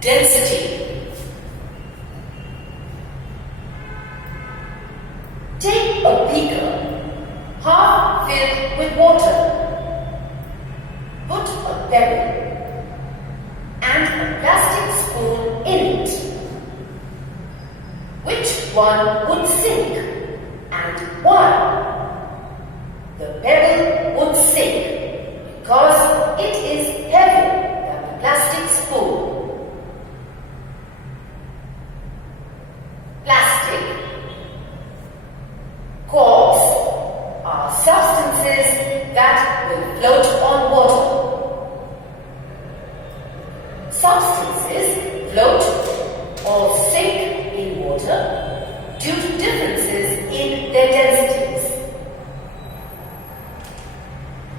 Density. Take a beaker, half filled with water. Put a pebble and a plastic spoon in it. Which one would sink and why? The pebble would sink because it is heavier than the plastic spoon. Plastic. Corks are substances that will float on water. Substances float or sink in water due to differences in their densities.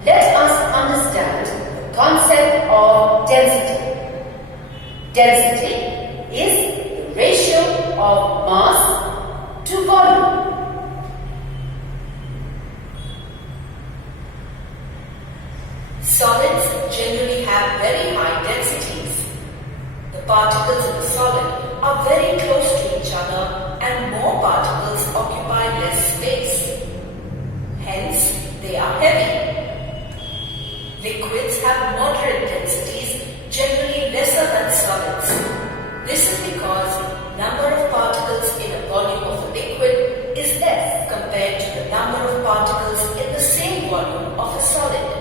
Let us understand the concept of density. Density is the ratio of mass to volume. Solids generally have very high densities. The particles in a solid are very close to each other and more particles occupy less space. Hence, they are heavy. Liquids have moderate densities, generally lesser than solids. This is because number of particles in a volume of a liquid is less compared to the number of particles in the same volume of a solid.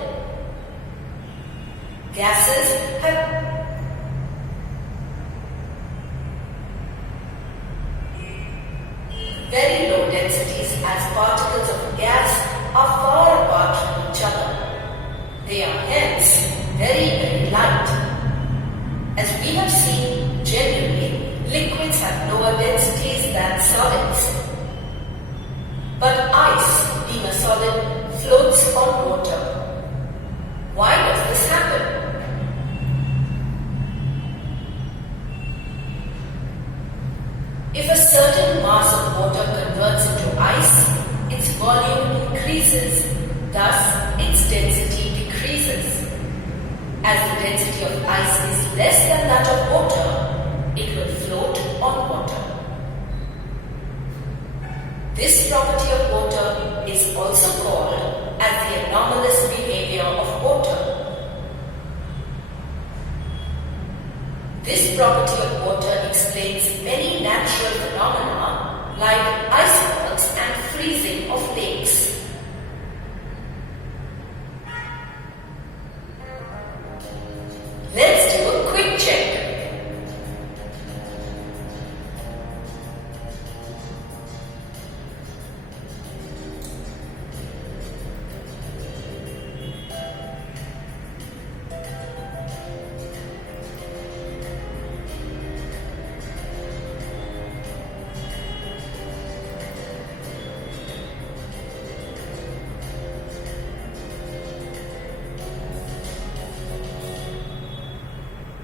Gases have very low densities as particles of gas are far apart from each other. They are hence very light. As we have seen, generally, liquids have lower densities than solids. But ice, being a solid, floats on water. Why does this happen? If a certain mass of water converts into ice, its volume increases, thus its density decreases. As the density of ice is less than that of water, it will float on water. This property of water is also called as the anomalous behavior of water. This property of water explains many natural phenomena like icebergs and freezing of lakes. Let's do a quick check.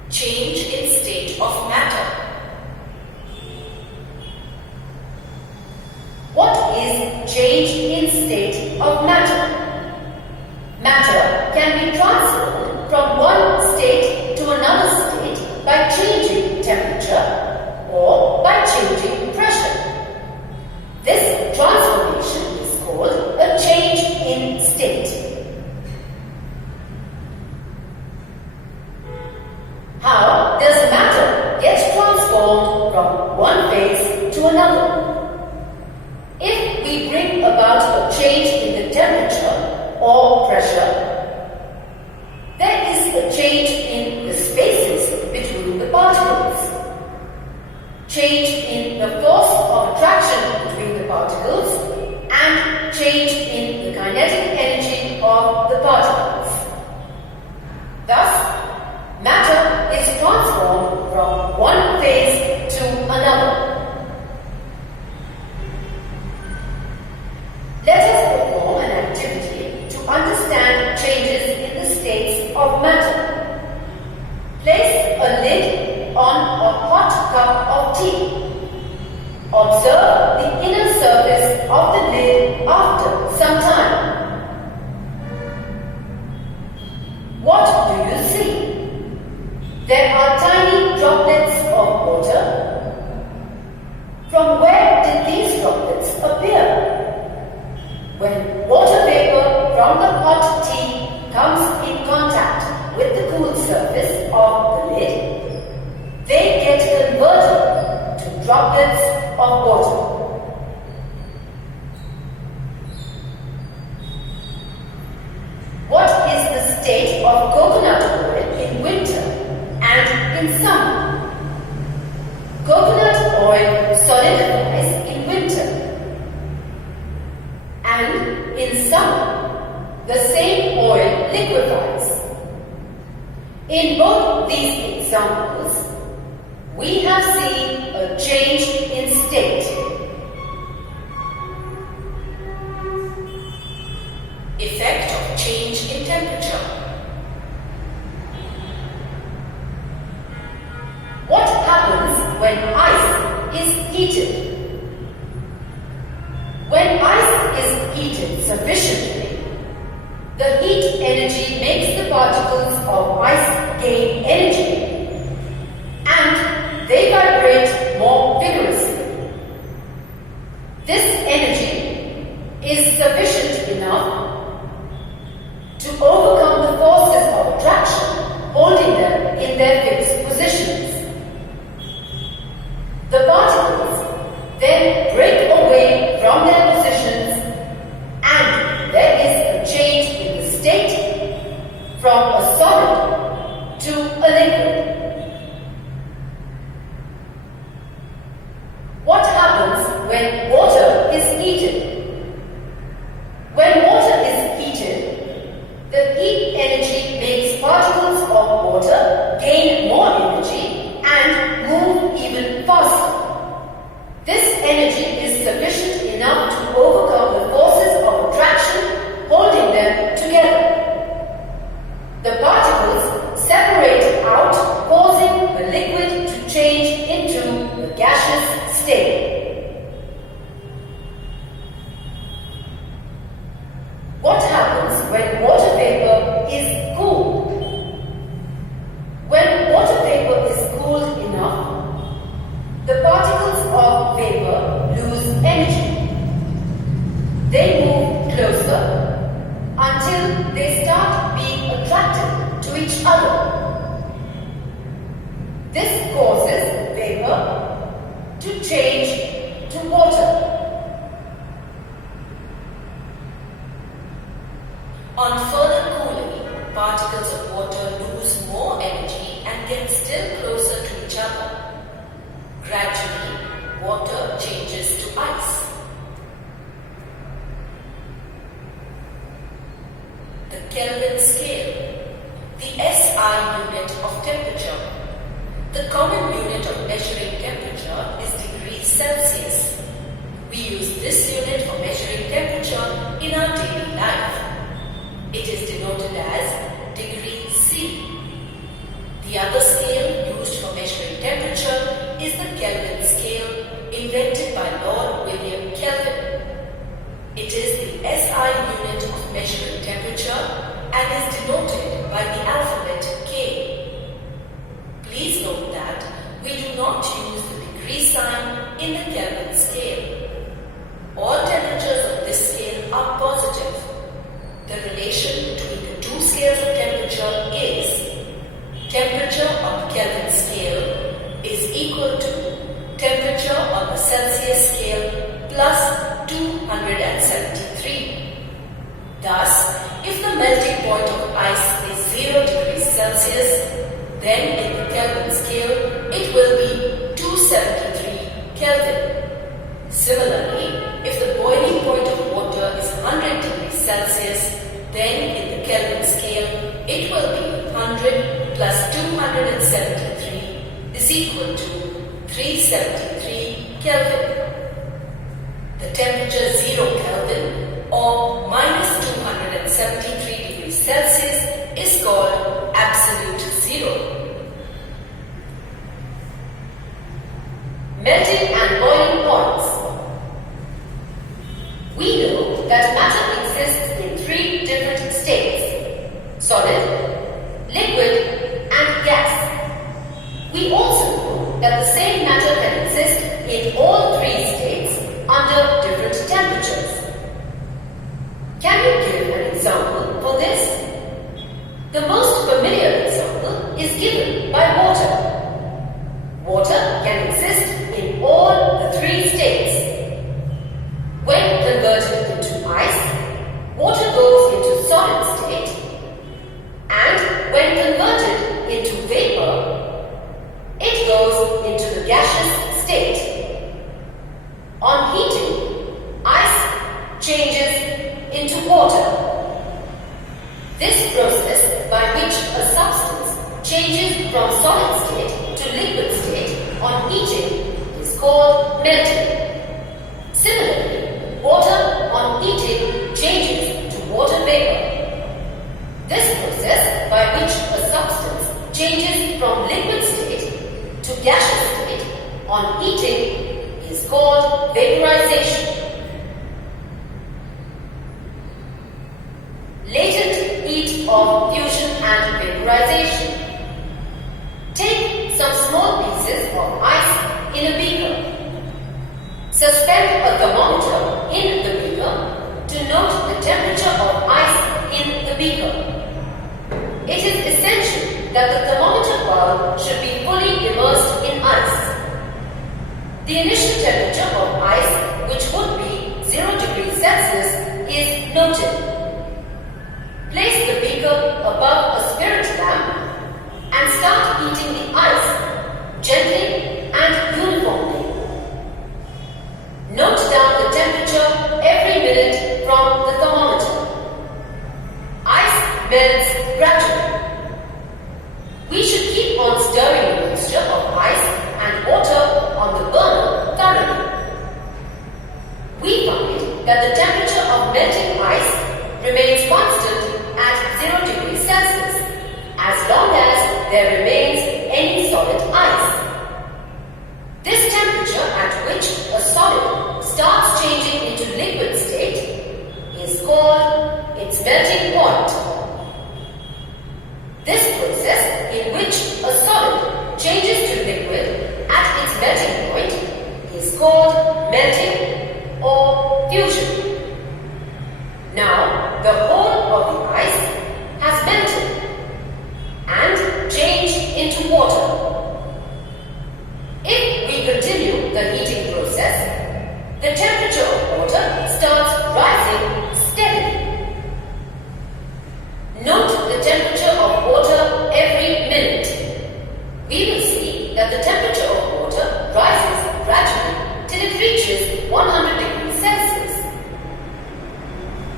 Change in state of matter. What is change in state of matter? Matter can be transferred from one state to another state by changing temperature or by changing pressure. This transformation is called a change in state. How does matter get transformed from one phase to another? If we bring about a change in the temperature or pressure, there is a change in the spaces between the particles, change in the force of attraction between the particles, and change in the kinetic energy of the particles. Thus, matter is transformed from one phase to another. Let us perform an activity to understand changes in the states of matter. Place a lid on a hot cup of tea. Observe the inner surface of the lid after some time. What do you see? There are tiny tiny droplets of water? From where did these droplets appear? When water vapor from the hot tea comes in contact with the cool surface of the lid, they get converted to droplets of water. What is the state of coconut oil in winter and in summer? Coconut oil solidifies in winter, and in summer the same oil liquefies. In both these examples, we have seen a change in state. Effect of change in temperature. What happens when ice is heated? When ice is heated sufficiently, the heat energy makes the particles of ice gain energy and they vibrate more vigorously. This energy is sufficient enough to overcome the forces of attraction holding them in their fixed positions. The particles then break away from their positions and there is a change in the state from a solid to a liquid. What happens when water is heated? When water is heated, the heat energy makes particles of water gain more energy and move even faster. This energy is sufficient enough to overcome the forces of attraction holding them together. The particles separate out, causing the liquid to change into the gaseous state. What happens when water vapor is cooled? When water vapor is cooled enough, the particles of vapor lose energy. They move closer until they start being attracted to each other. This causes vapor to change to water. On further cooling, particles of water lose more energy and get still closer to each other. Gradually, water changes to ice. The Kelvin scale, the SI unit of temperature. The common unit of measuring temperature is degrees Celsius. We use this unit for measuring temperature in our daily life. It is denoted as degree C. The other scale used for measuring temperature is the Kelvin scale, invented by Lord William Kelvin. It is the SI unit of measuring temperature and is denoted by the alphabet K. Please note that we do not use the degree sign in the Kelvin scale. All temperatures of this scale are positive. The relation between the two scales of temperature is temperature on the Kelvin scale is equal to temperature on the Celsius scale plus 273. Thus, if the melting point of ice is 0 degrees Celsius, then in the Kelvin scale it will be 273 Kelvin. Similarly, if the boiling point of water is 100 degrees Celsius, then in the Kelvin scale it will be 100 plus 273 is equal to 373 Kelvin. The temperature 0 Kelvin or minus 273 degrees Celsius is called absolute zero. Melting and boiling points. We know that matter exists in 3 different states: solid, liquid, and gas. We also know that the same matter can exist in all three states under different temperatures. Can you give an example for this? The most familiar example is given by water. Water can exist in all the three states. When converted into ice, water goes into solid state, and when converted into vapor, it goes into the gaseous state. On heating, ice changes into water. This process by which a substance changes from solid state to liquid state on heating is called melting. Similarly, water on heating changes to water vapor. This process by which a substance changes from liquid state to gaseous state on heating is called vaporization. Latent heat of fusion and vaporization. Take some small pieces of ice in a beaker. Suspend a thermometer in the beaker to note the temperature of ice in the beaker. It is essential that the thermometer bulb should be fully immersed in ice. The initial temperature of ice, which would be 0 degrees Celsius, is noted. Place the beaker above a spirit lamp and start heating the ice gently and uniformly. Note down the temperature every minute from the thermometer. Ice melts gradually. We should keep on stirring the mixture of ice and water on the burner thoroughly. We find that the temperature of melting ice remains constant at 0 degrees Celsius as long as there remains any solid ice. This temperature at which a solid starts changing into liquid state is called its melting point. This process in which a solid changes to liquid at its melting point is called melting or fusion. Now, the whole of the ice has melted and changed into water. If we continue the heating process, the temperature of water starts rising steadily. Note the temperature of water every minute. We will see that the temperature of water rises gradually till it reaches 100 degrees Celsius.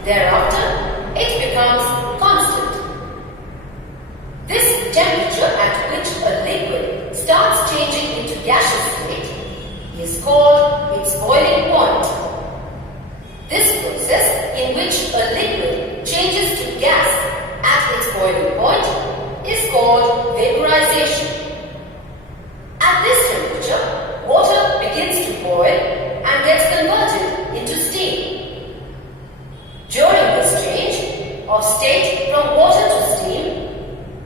Thereafter, it becomes constant. This temperature at which a liquid starts changing into gaseous state is called its boiling point. This process in which a liquid changes to gas at its boiling point is called vaporization. At this temperature, water begins to boil and gets converted into steam. During this change of state from water to steam,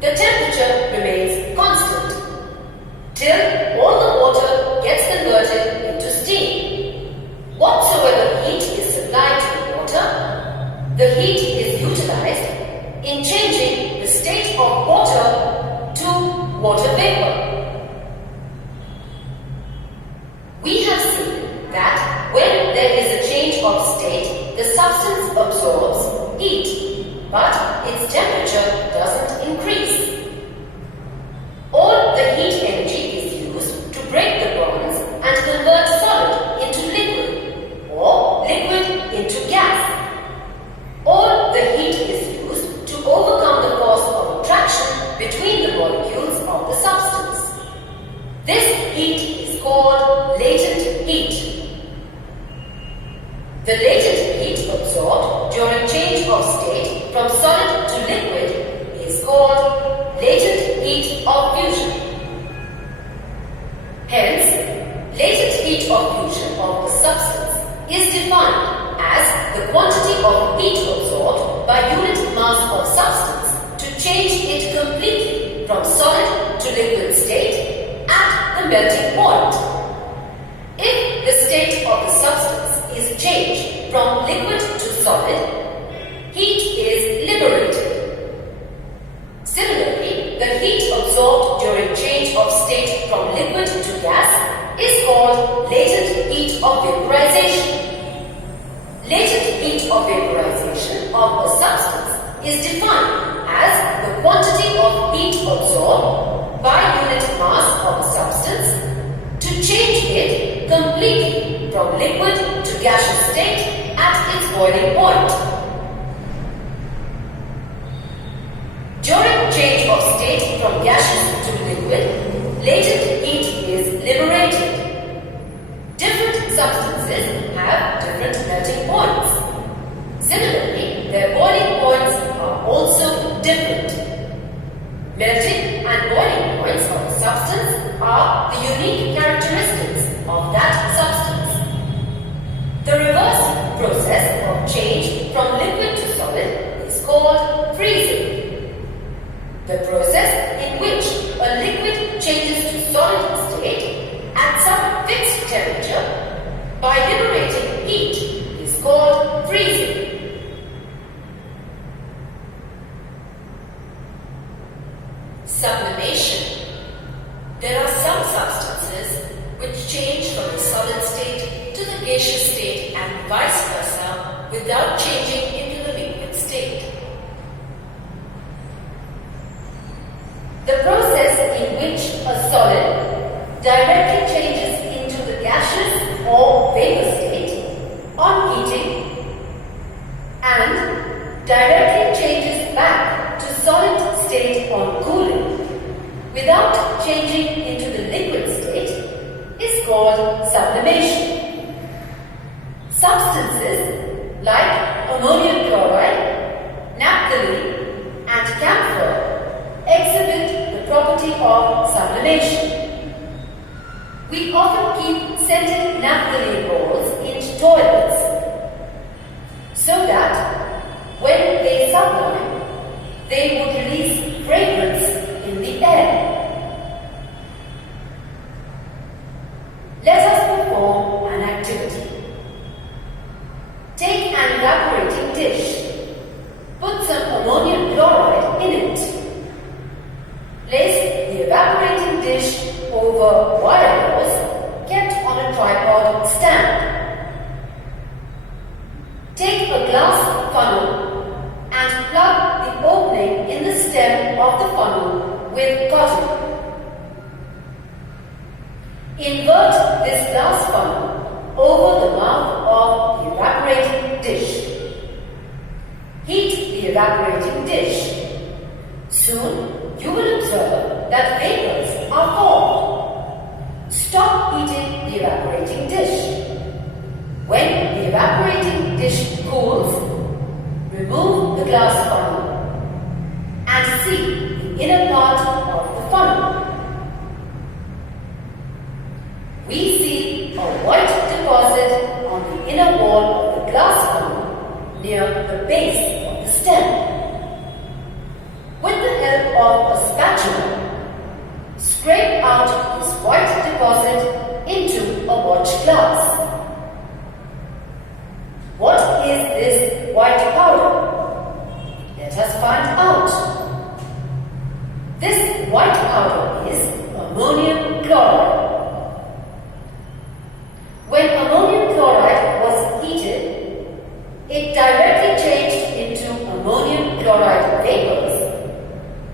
the temperature remains constant till all the water gets converted into steam. Whatsoever heat is supplied to the water, the heat is utilized in changing the state of water to water vapor. We have seen that when there is a change of state, the substance absorbs heat, but its temperature doesn't increase. All the heat energy is used to break the bonds and convert solid into liquid or liquid into gas. All the heat is used to overcome the force of attraction between the molecules of the substance. This heat is called latent heat. The latent heat absorbed during change of state from solid to liquid is called latent heat of fusion. Hence, latent heat of fusion of the substance is defined as the quantity of heat absorbed by unit mass of substance to change it completely from solid to liquid state melting point. If the state of the substance is changed from liquid to solid, heat is liberated. Similarly, the heat absorbed during change of state from liquid to gas is called latent heat of vaporization. Latent heat of vaporization of a substance is defined as the quantity of heat absorbed by unit mass of a substance to change it completely from liquid to gaseous state at its boiling point. During change of state from gaseous to liquid, latent heat is liberated. Different substances have different melting points. Similarly, their boiling points are also different. Melting and boiling points of a substance are the unique characteristics of that substance. The reverse process of change from liquid to solid is called freezing. The process in which a liquid changes to solid state at some fixed temperature by liberating heat is called freezing. Sublimation. There are some substances which change from the solid state to the gaseous state and vice versa without changing into the liquid state. The process in which a solid directly changes into the gaseous or vapor state on heating and directly changes back to solid state on cooling without changing into the liquid state is called sublimation. Substances like ammonium chloride, naphthalene and camphor exhibit the property of sublimation. We often keep scented naphthalene balls in toilets so that when they sublime, they would release fragrance in the air. Let us perform an activity. Take an evaporating dish. Put some ammonium chloride in it. Place the evaporating dish over wire hose kept on a tripod stand. Take a glass funnel and plug the opening in the stem of the funnel with cotton. Invert this glass funnel over the mouth of the evaporating dish. Heat the evaporating dish. Soon you will observe that vapors are formed. Stop heating the evaporating dish. When the evaporating dish cools, remove the glass funnel and see the inner part of the funnel. We see a white deposit on the inner wall of the glass funnel near the base of the stem. With the help of a spatula, scrape out this white deposit into a watch glass. What is this white powder? Let us find out. This white powder is ammonium chloride. When ammonium chloride was heated, it directly changed into ammonium chloride vapors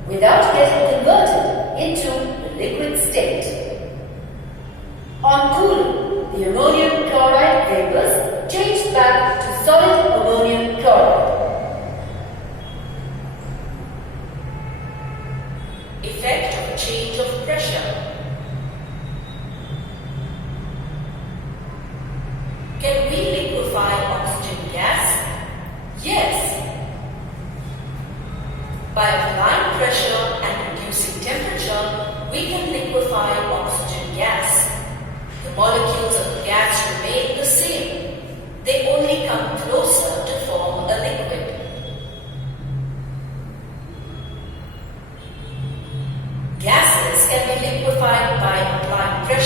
without getting converted into the liquid state. On cooling, the ammonium chloride vapors changed back to solid ammonium chloride. Effect of change of pressure. Can we liquefy oxygen gas? Yes. By applying pressure and reducing temperature, we can liquefy oxygen gas. The molecules of the gas remain the same. They only come closer to form a liquid. Gases can be liquefied by applying pressure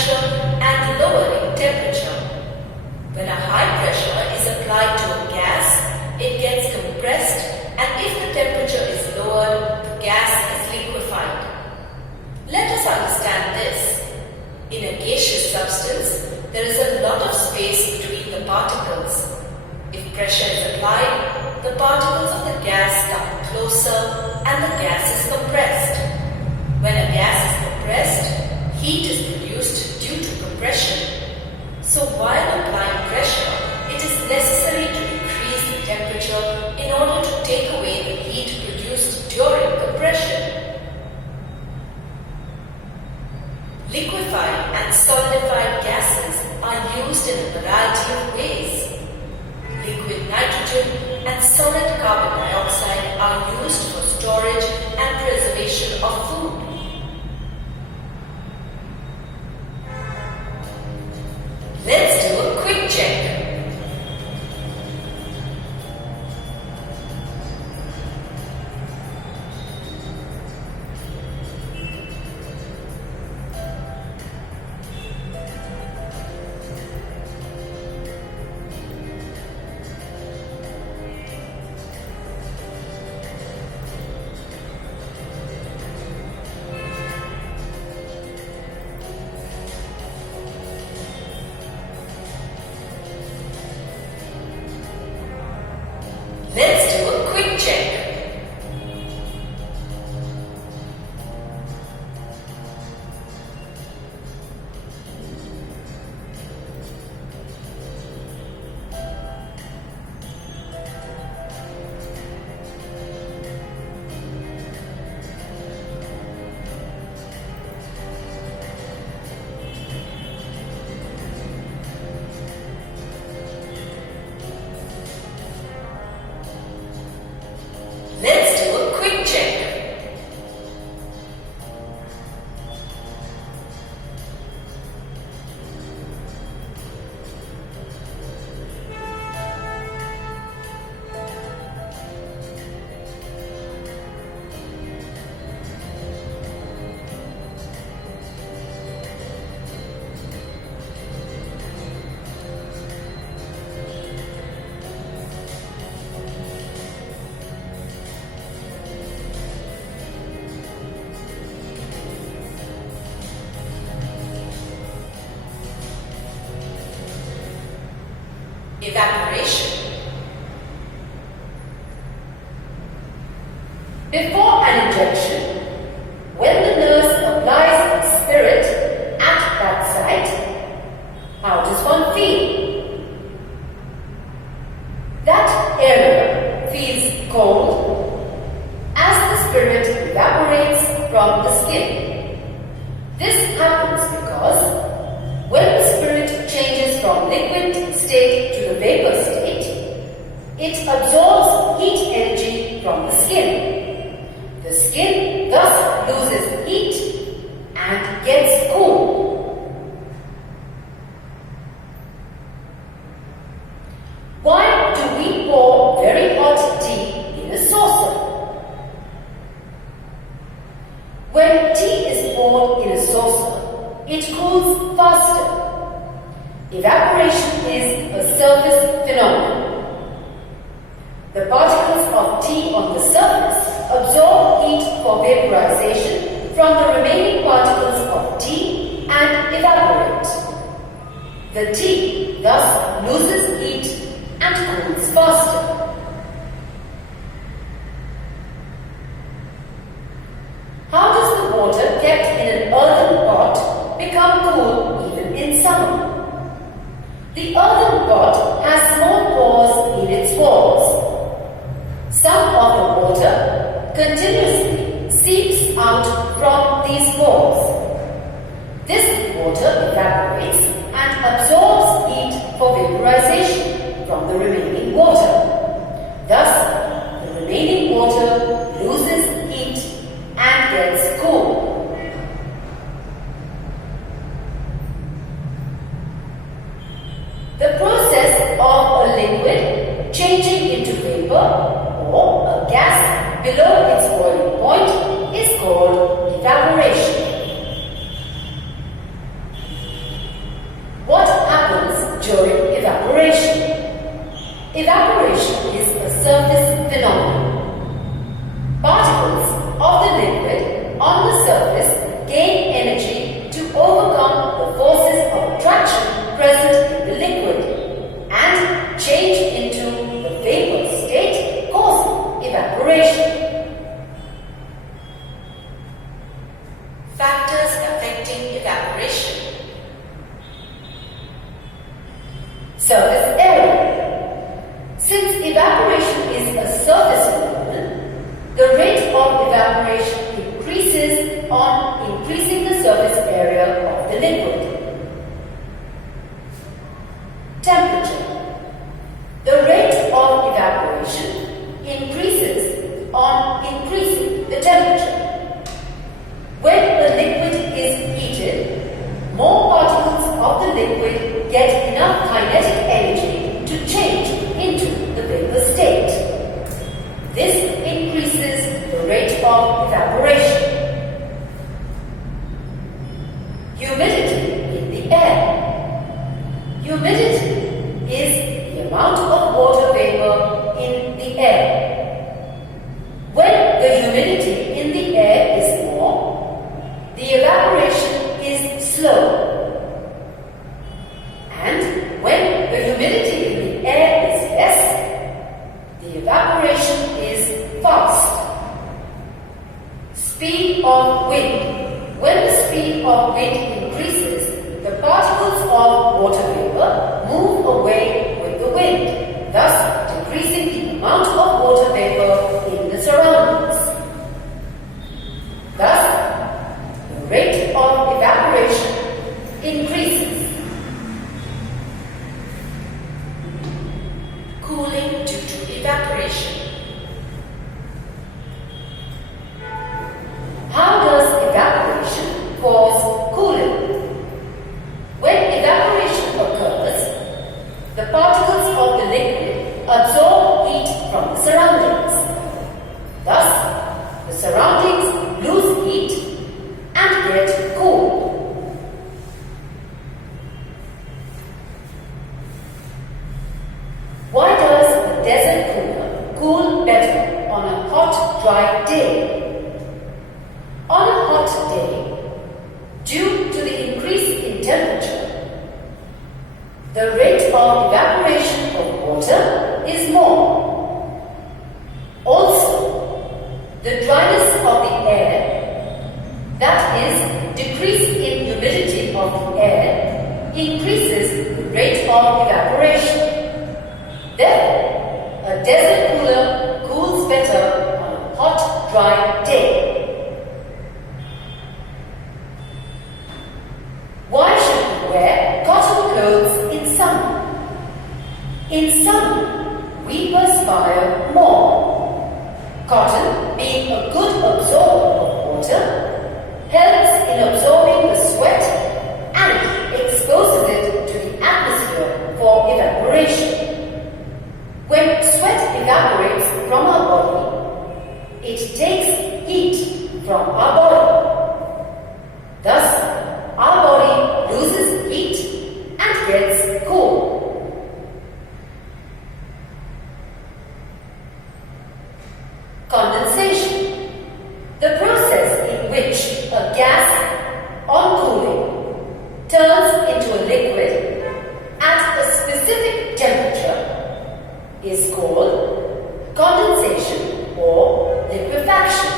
spirit evaporates from the skin. This happens because when the spirit changes from liquid state to the vapor state, it absorbs heat energy from the skin. The skin thus loses heat and gets cool. Why do we pour very hot tea in a saucer? When tea is poured in a saucer, it cools faster. Evaporation is a surface phenomenon. The particles of tea on the surface absorb heat for vaporization from the remaining particles of tea and evaporate. The tea thus loses heat and cools faster. How does the water kept in an earthen pot become cool even in summer? The earthen pot has small pores in its walls. Some of the water continuously seeps out from these pores. This water evaporates and absorbs heat for vaporization from the remaining water. Thus, the remaining water loses heat and gets cool. The process of a liquid changing into vapor or a gas below its boiling point is called evaporation. What happens during evaporation? Evaporation is a surface phenomenon. Particles of the liquid on the surface gain energy to overcome the forces of attraction present in the liquid and change into the vapor state, causing evaporation. Factors affecting evaporation. Surface area. Since evaporation is a surface phenomenon, the rate of evaporation increases on increasing the surface area of the liquid. Temperature. The rate of evaporation increases on increasing the temperature. When the liquid is heated, more particles of the liquid get enough kinetic energy to change into the vapor state. This increases the rate of evaporation. Humidity in the air. Humidity is the amount of water vapor in the air. When the humidity in the air is more, the evaporation is slow. And when the humidity in the air is less, the evaporation is fast. Speed of wind. When the speed of wind increases, the particles of water vapor move away with the wind, thus decreasing the amount of water vapor in the surroundings. Thus, the rate of evaporation increases. Cooling due to evaporation. How does evaporation cause cooling? When evaporation occurs, the particles of the liquid absorb heat from the surroundings. Thus, the surroundings lose heat and get cool. Why does a desert cooler cool better on a hot, dry day? On a hot day, due to the increase in temperature, the rate of evaporation of water is more. Also, the dryness of the air, that is, decrease in humidity of the air, increases the rate of evaporation. Therefore, a desert cooler cools better on a hot, dry day. In summer, we perspire more. Cotton, being a good absorber of water, helps in absorbing the sweat and exposes it to the atmosphere for evaporation. When sweat evaporates from our body, it takes heat from our body. Thus, our body loses heat and gets cool. Condensation, the process in which a gas, on cooling, turns into a liquid at a specific temperature, is called condensation or liquefaction.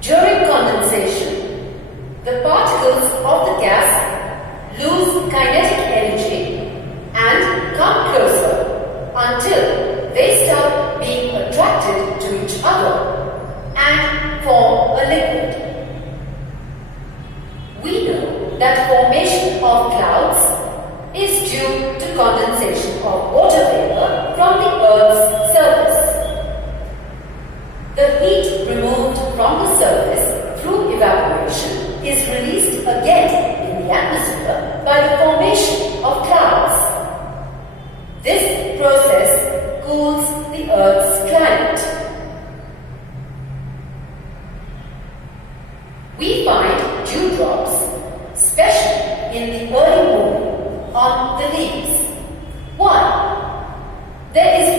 During condensation, the particles of the gas lose kinetic energy and come closer until they start being attracted to each other and form a liquid. We know that formation of clouds is due to condensation of water vapor from the Earth's surface. The heat removed from the surface through evaporation is released again in the atmosphere by the formation of clouds. This process cools the Earth's climate. We find dewdrops, especially in the early morning, on the leaves. Why? There is